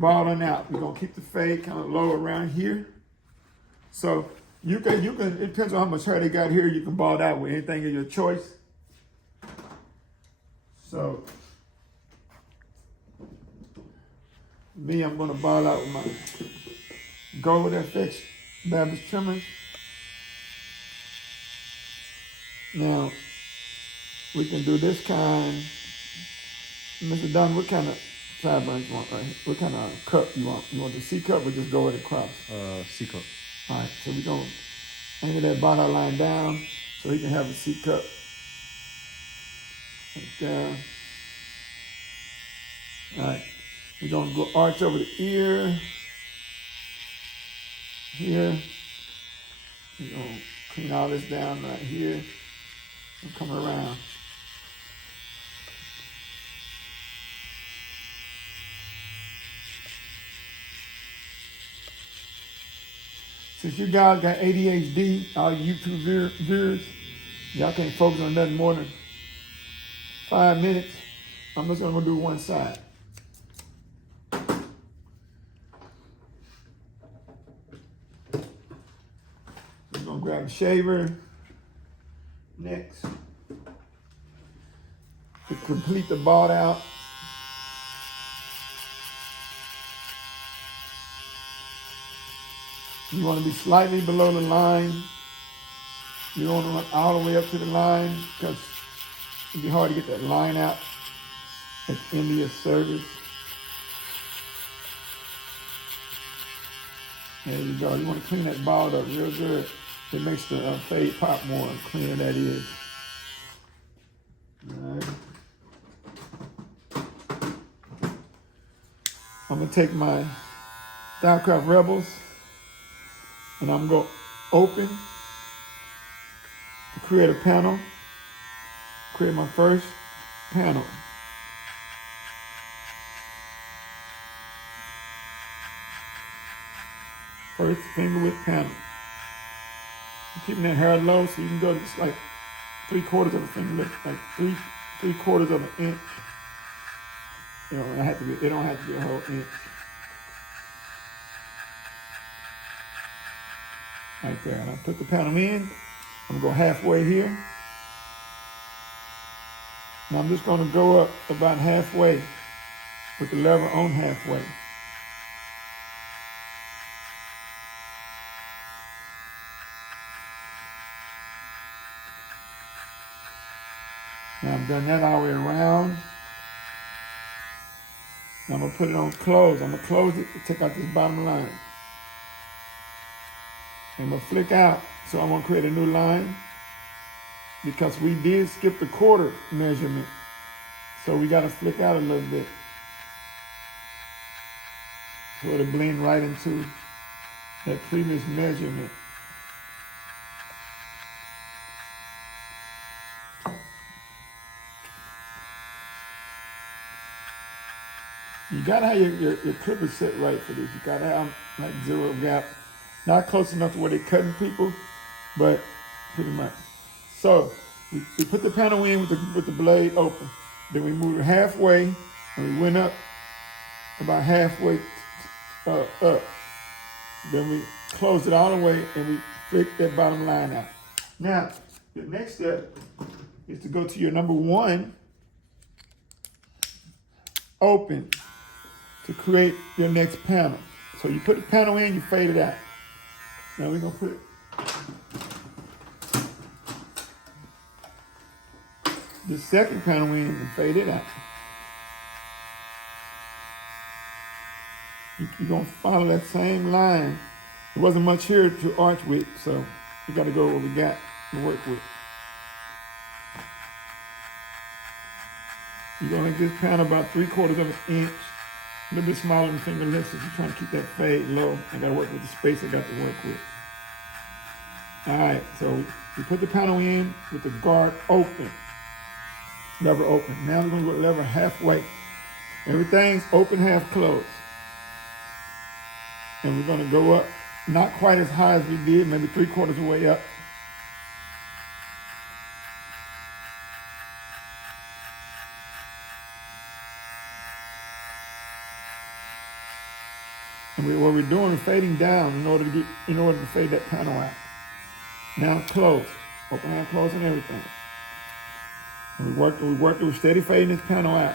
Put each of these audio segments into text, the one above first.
balling out. We're gonna keep the fade kind of low around here. So you can, it depends on how much hair they got here, you can ball it out with anything of your choice. So me, I'm gonna ball out with my Gold FX Babbage trimmers. Now, we can do this kind. Mr. Dunn, what kind of sideburns you want right here? What kind of cup you want? You want the C cup or just go with across? C cup. All right, so we're gonna angle that bottom line down so he can have a C cup. Like that. All right, we're gonna go arch over the ear. Here. We're gonna clean all this down right here. And come around. Since you guys got ADHD, all you YouTube viewers, y'all can't focus on nothing more than 5 minutes. I'm just gonna do one side. We're gonna grab a shaver next to complete the ball out. You want to be slightly below the line. You don't want to run all the way up to the line because it'd be hard to get that line out at the end of your service. There you go. You want to clean that ball up real good. It makes the fade pop more cleaner that is. All right. I'm going to take my Stylecraft Rebels and I'm going to open to create a panel, create my first panel. First finger width panel. I'm keeping that hair low so you can go to just like 3/4 of a finger width, like three quarters of an inch. You know, it don't have to be a whole inch. Right there. And I put the panel in. I'm gonna go halfway here. And I'm just gonna go up about halfway with the lever on halfway. Now I've done that all the way around. Now I'm gonna put it on close. I'm gonna close it to take out this bottom line. I'm gonna flick out, so I'm gonna create a new line because we did skip the quarter measurement. So we gotta flick out a little bit. So it'll blend right into that previous measurement. You gotta have your clippers set right for this. You gotta have like zero gap. Not close enough to where they're cutting people, but pretty much. So we put the panel in with the blade open. Then we moved it halfway and we went up about halfway up. Then we closed it all the way and we flicked that bottom line out. Now, the next step is to go to your number 1, open, to create your next panel. So you put the panel in, you fade it out. Now we're gonna put the second panel in and fade it out. You're gonna follow that same line. There wasn't much here to arch with, so we gotta go what we got to work with. You're gonna make this panel about 3/4 of an inch, a little bit smaller than finger length if you're trying to keep that fade low. I gotta work with the space I got to work with. All right, so we put the panel in with the guard open, lever open. Now we're gonna go lever halfway. Everything's open, half closed. And we're gonna go up, not quite as high as we did, maybe 3/4 of the way up. And what we're doing is fading down in order to fade that panel out. Now close, open hand, close, and everything. And we work through steady fading this panel out.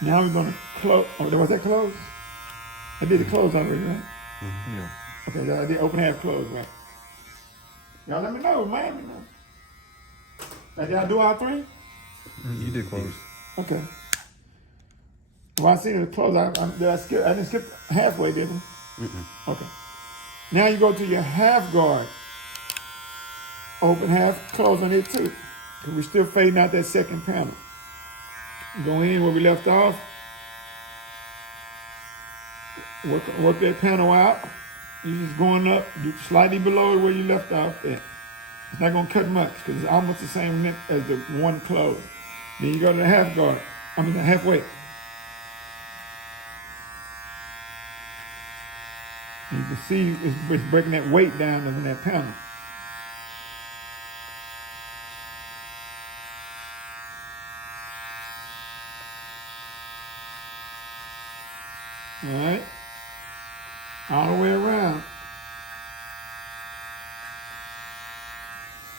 Now we're gonna close. Oh, was that close? I did the close already, right? Yeah. Okay, I did open half close, right? Y'all let me know, man. Let me know. Now, did I do all three? You did close. Okay. Well, I seen it close. I didn't skip halfway, did I? Okay. Now you go to your half guard. Open half, close on it too. Because we're still fading out that second panel. Go in where we left off. Work that panel out. You're just going up, slightly below where you left off there. It's not gonna cut much because it's almost the same length as the one close. Then you go to the half guard. I mean the halfway. You can see it's breaking that weight down in that panel. All right, all the way around.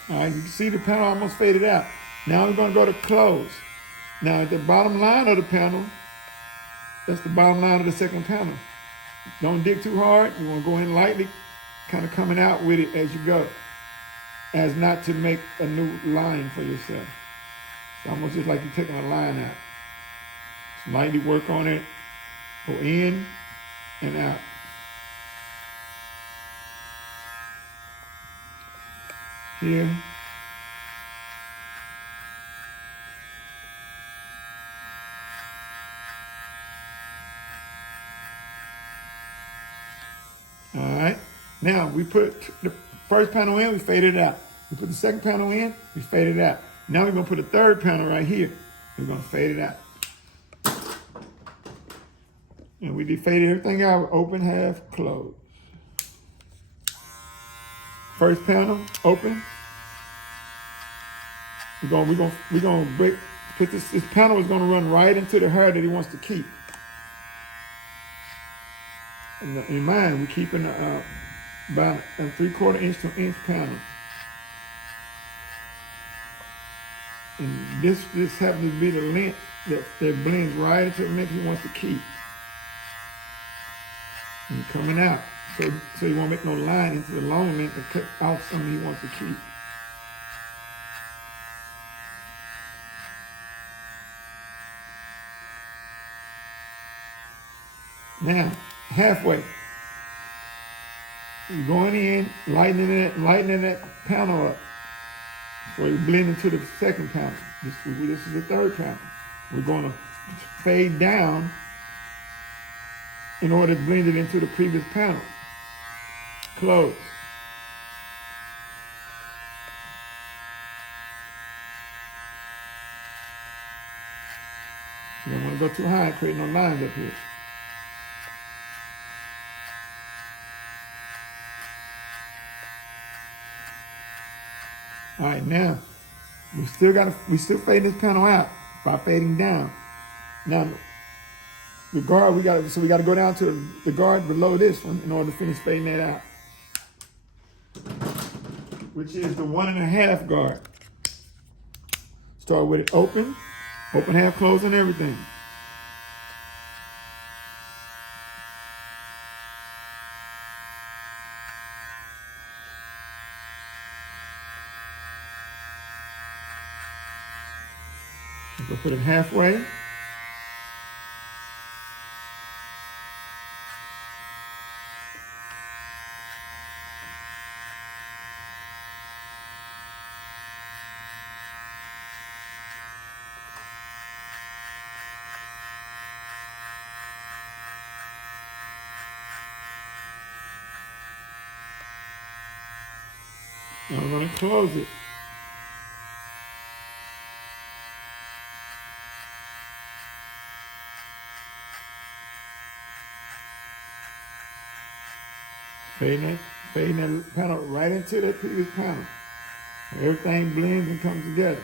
All right, you can see the panel almost faded out. Now we're gonna go to close. Now at the bottom line of the panel, that's the bottom line of the second panel. Don't dig too hard. You wanna go in lightly, kind of coming out with it as you go, as not to make a new line for yourself. It's almost just like you're taking a line out. Just lightly work on it, go in and out. Here. All right. Now we put the first panel in, we fade it out. We put the second panel in, we fade it out. Now we're gonna put a third panel right here. We're gonna fade it out. And we defaded everything out, open, half, close. First panel, open. We're gonna break, put this panel is gonna run right into the hair that he wants to keep. In mind, we're keeping about a 3/4 inch to inch panel. And this happens to be the length that blends right into the length he wants to keep. And coming out. So you won't make no line into the long length and cut out something he wants to keep. Now, halfway. You're going in, lightening that panel up. So you blend into the second panel. This is the third panel. We're going to fade down in order to blend it into the previous panel. Close. You don't want to go too high and create no lines up here. All right, now we still fading this panel out by fading down. Now the guard we got to go down to the guard below this one in order to finish fading that out, which is the 1.5 guard. Start with it open half, close, and everything. We'll put it halfway. Now we're going to close it. Fading that panel right into that previous panel. Everything blends and comes together.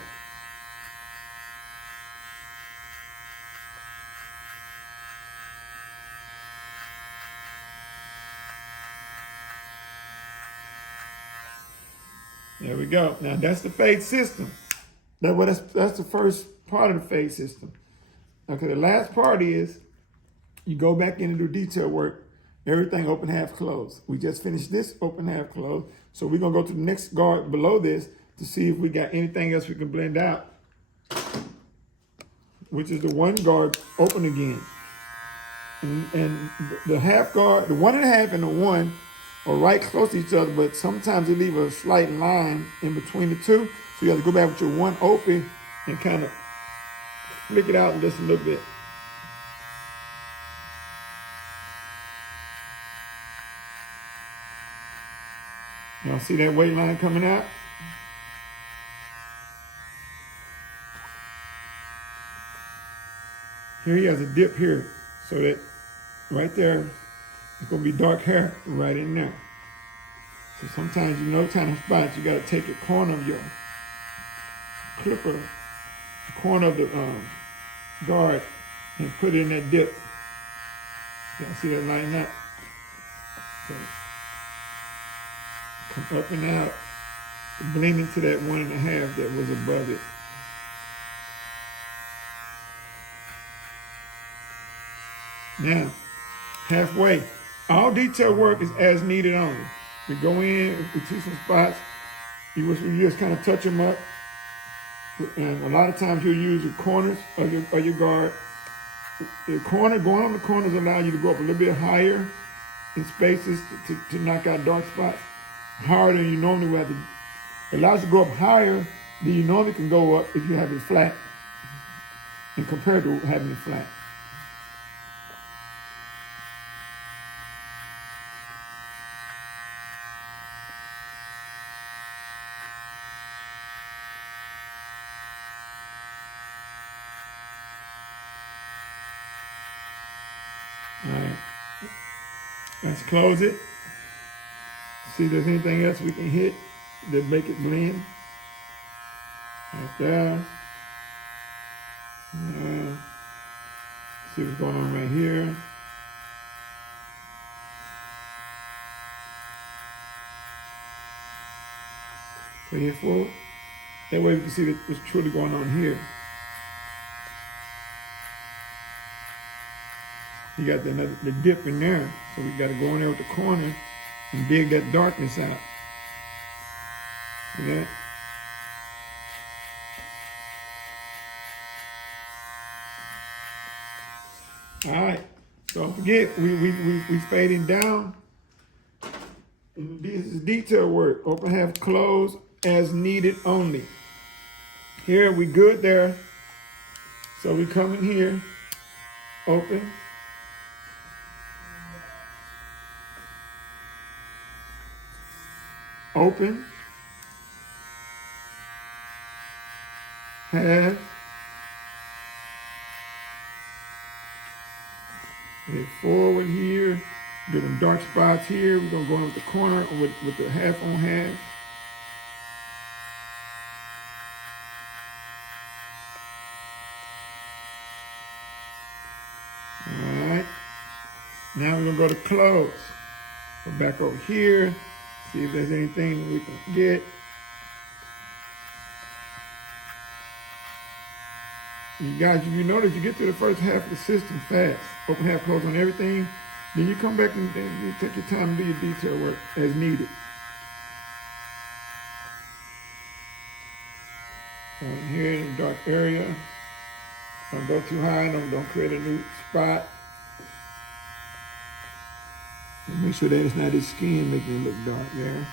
There we go. Now that's the fade system. That's the first part of the fade system. Okay, the last part is you go back in and do detail work. Everything open, half, closed. We just finished this open, half, closed. So we're gonna go to the next guard below this to see if we got anything else we can blend out, which is the one guard open again. And the half guard, the 1.5 and the 1 are right close to each other, but sometimes they leave a slight line in between the two. So you have to go back with your 1 open and kind of flick it out just a little bit. Y'all see that weight line coming out? Here he has a dip here, so that right there, it's gonna be dark hair right in there. So sometimes you know kind of spots, you gotta take a corner of your clipper, the corner of the guard, and put it in that dip. Y'all see that line up? So come up and out, blend into that 1.5 that was above it. Now, halfway, all detail work is as needed only. We go in, we see some spots, you just kind of touch them up. And a lot of times you'll use your corners of your guard. The corner, going on the corners allow you to go up a little bit higher in spaces to knock out dark spots. Higher than you normally would have to. It allows you to go up higher than you normally can go up if you have it flat, and compared to having it flat. All right, let's close it. See if there's anything else we can hit that make it blend. Right there. See what's going on right here. Put it forward. That way we can see what's truly going on here. You got the dip in there, so we got to go in there with the corner and dig that darkness out. See that? All right. Don't forget, we fading down. This is detail work. Open, half, close, as needed only. Here we good there. So we come in here, open. Open, half, head forward here, get them dark spots here. We're gonna go in with the corner with the half on half. All right, now we're gonna go to close. Go back over here. See if there's anything we can get. You guys, if you notice, you get to the first half of the system fast. Open, half, close on everything. Then you come back and you take your time and do your detail work as needed. Right here in the dark area. Don't go too high, don't create a new spot. Make sure that it's not his skin making it look dark there.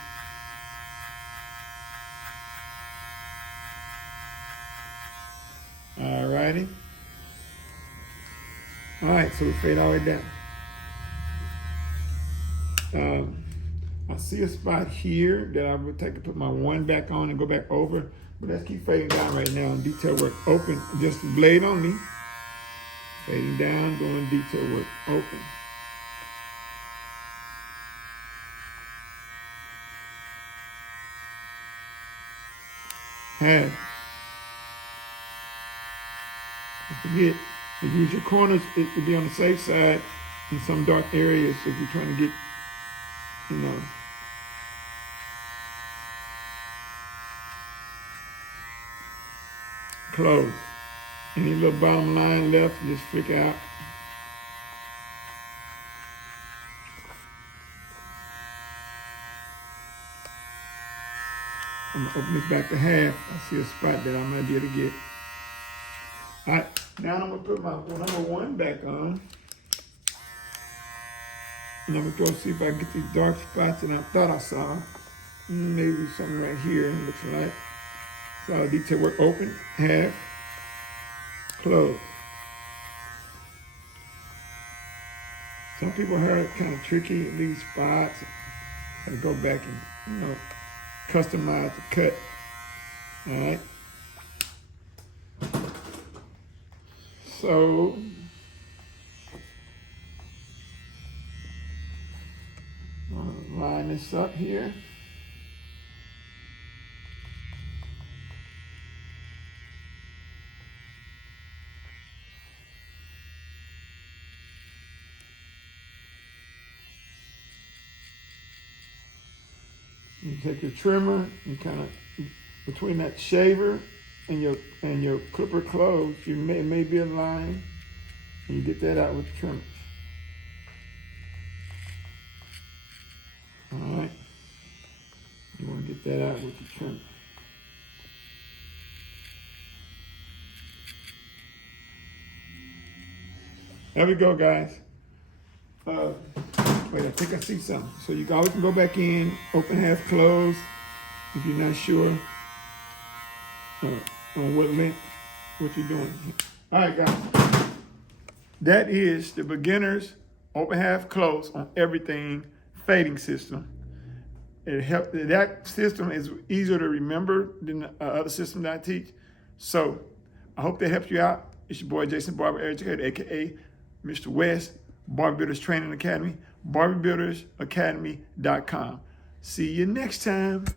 Alrighty. Alright, so we fade all the way down. I see a spot here that I would take and put my 1 back on and go back over. But let's keep fading down right now. Detail work open, just the blade only. Fading down, going detail work open. half. Don't forget, to use your corners, it to be on the safe side in some dark areas if you're trying to get, you know. Close. Any little bottom line left, just flick out. I'm gonna open this back to half. I see a spot that I might be able to get. All right, now I'm gonna put my number 1 back on. And I'm gonna go see if I can get these dark spots that I thought I saw. Maybe something right here, looks like. Solid detail work, open, half, close. Some people heard it kind of tricky, these spots. Gotta go back and, you know, customize the cut. All right. So, I'm gonna line this up here. You take your trimmer and kind of between that shaver and your clipper close, you may be a line, and you get that out with the trimmer. All right, you want to get that out with the trimmer. There we go, guys. Wait, I think I see something. So you always can go back in, open half, close, if you're not sure on what length, what you're doing. All right, guys. That is the beginner's open half, close on everything fading system. That system is easier to remember than the other system that I teach. So I hope that helps you out. It's your boy, Jason Barber Educator, AKA Mr. West, Barber Builders Training Academy, BarberBuildersAcademy.com. See you next time.